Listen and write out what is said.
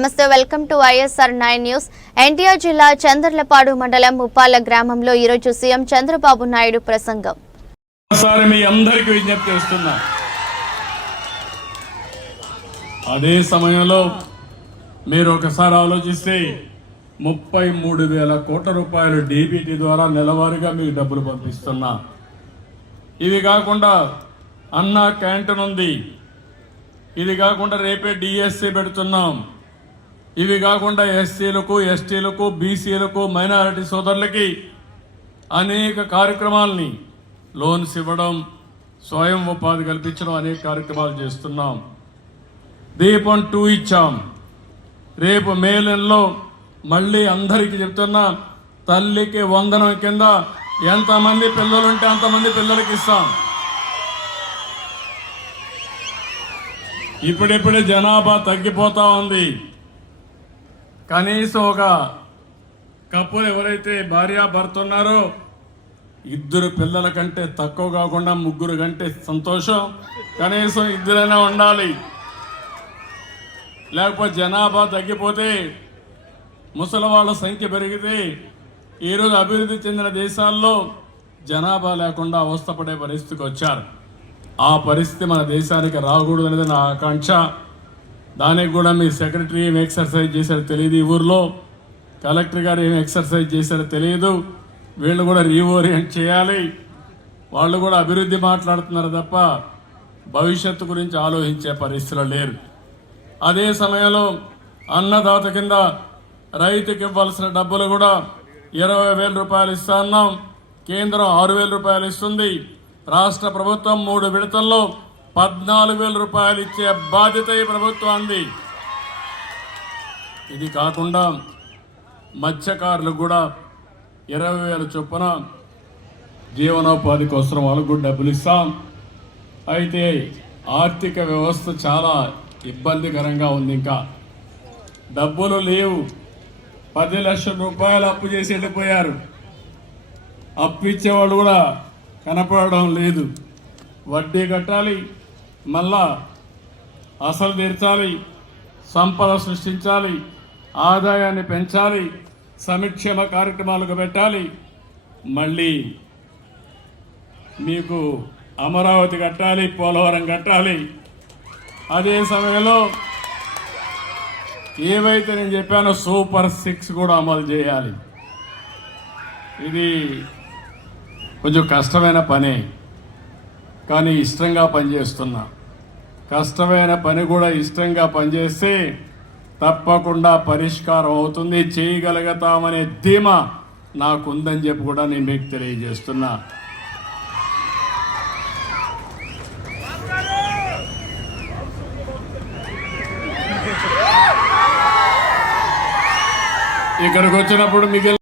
నమస్తే, welcome to ISR 9 news. NTR జిల్లా చంద్రలపాడు మండలం ముప్పాల గ్రామంలో ఈరోజు సీఎం చంద్రబాబు నాయుడు ప్రసంగం. మీ అందరికీ విజ్ఞప్తి చేస్తున్నా, అదే సమయంలో మీరు ఒకసారి ఆలోచిస్తే 33,000 కోట్ల రూపాయలు డీబీటీ ద్వారా నెలవారీగా మీకు డబ్బులు పంపిస్తున్నా. ఇవి కాకుండా అన్న క్యాంటీన్ ఉంది, ఇది కాకుండా రేపే డిఎస్సి పెడుతున్నాం, ఇవి కాకుండా ఎస్సీలకు, ఎస్టీలకు, బీసీలకు, మైనారిటీ సోదరులకి అనేక కార్యక్రమాలని లోన్స్ ఇవ్వడం, స్వయం ఉపాధి కల్పించడం అనేక కార్యక్రమాలు చేస్తున్నాం. దీపం 2 ఇచ్చాం. రేపు మే నెలలో మళ్ళీ అందరికీ చెప్తున్నా, తల్లికి వందనం కింద ఎంతమంది పిల్లలుంటే అంతమంది పిల్లలకి ఇస్తాం. ఇప్పుడిప్పుడే జనాభా తగ్గిపోతా ఉంది. కనీసం ఒక కపుల్ ఎవరైతే భార్యాభర్త ఉన్నారో 2 పిల్లల కంటే తక్కువ కాకుండా 3 కంటే సంతోషం, కనీసం 2 ఉండాలి. లేకపోతే జనాభా తగ్గిపోతే, ముసలి వాళ్ళ సంఖ్య పెరిగితే, ఈరోజు అభివృద్ధి చెందిన దేశాల్లో జనాభా లేకుండా అవస్థపడే పరిస్థితికి వచ్చారు. ఆ పరిస్థితి మన దేశానికి రాకూడదు అనేది నా ఆకాంక్ష. దానికి కూడా మీ సెక్రటరీ ఏం ఎక్సర్సైజ్ చేశారో తెలియదు, ఈ ఊర్లో కలెక్టర్ గారు ఏం ఎక్సర్సైజ్ చేశారో తెలియదు. వీళ్ళు కూడా రీఓరియంట్ చేయాలి. వాళ్ళు కూడా అభివృద్ధి మాట్లాడుతున్నారు తప్ప భవిష్యత్తు గురించి ఆలోచించే పరిస్థితులు లేరు. అదే సమయంలో అన్నదాత కింద రైతుకి ఇవ్వాల్సిన డబ్బులు కూడా 20,000 రూపాయలు ఇస్తా ఉన్నాం. కేంద్రం 6,000 రూపాయలు ఇస్తుంది. రాష్ట్ర ప్రభుత్వం 3 విడతల్లో 14,000 రూపాయలు ఇచ్చే బాధ్యత ఈ ప్రభుత్వాన్ని. ఇది కాకుండా మత్స్యకారులకు కూడా 20,000 చొప్పున జీవనోపాధి కోసం వాళ్ళకు కూడా డబ్బులు ఇస్తాం. అయితే ఆర్థిక వ్యవస్థ చాలా ఇబ్బందికరంగా ఉంది. ఇంకా డబ్బులు లేవు. 10 లక్షల రూపాయలు అప్పు చేసి వెళ్ళిపోయారు. అప్పు ఇచ్చేవాళ్ళు కూడా కనపడడం లేదు. వడ్డీ కట్టాలి, మళ్ళా అసలు తీర్చాలి, సంపద సృష్టించాలి, ఆదాయాన్ని పెంచాలి, సంక్షేమ కార్యక్రమాలకు పెట్టాలి, మళ్ళీ మీకు అమరావతి కట్టాలి, పోలవరం కట్టాలి. అదే సమయంలో ఏవైతే నేను చెప్పానో సూపర్ 6 కూడా అమలు చేయాలి. ఇది కొంచెం కష్టమైన పనే, కానీ ఇష్టంగా పనిచేస్తున్నా. కష్టమైన పని కూడా ఇష్టంగా పనిచేస్తే తప్పకుండా పరిష్కారం అవుతుంది, చేయగలుగుతామనే ధీమా నాకుందని చెప్పి కూడా నేను మీకు తెలియజేస్తున్నా. ఇక్కడికి వచ్చినప్పుడు మిగిలిన